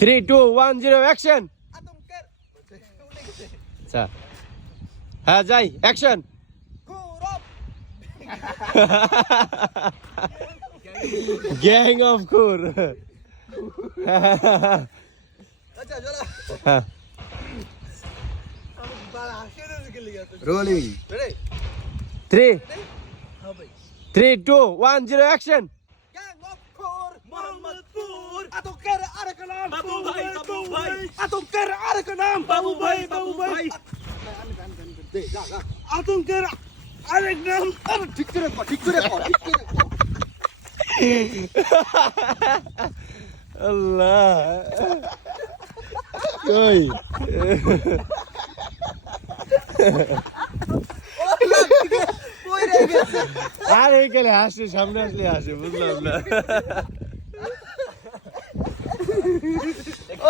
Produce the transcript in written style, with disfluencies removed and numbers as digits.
3, 2, 1, 0 action. আচ্ছা হ্যাঁ যাই অ্যাকশন। গ্যাং অফ খুর। Rolling 3, 3, 2, 1, 0 action. আতঙ্কের আরেক নাম বাবু ভাই, বাবু ভাই। আতঙ্কের আরেক নাম বাবু ভাই, বাবু ভাই। আতঙ্কের আরেক নাম। ঠিক করে কর, ঠিক করে কর, ঠিক করে কর। আল্লাহ কই আর এই গেলে হাসে, সামনে আসলে হাসে, বুঝলাম না।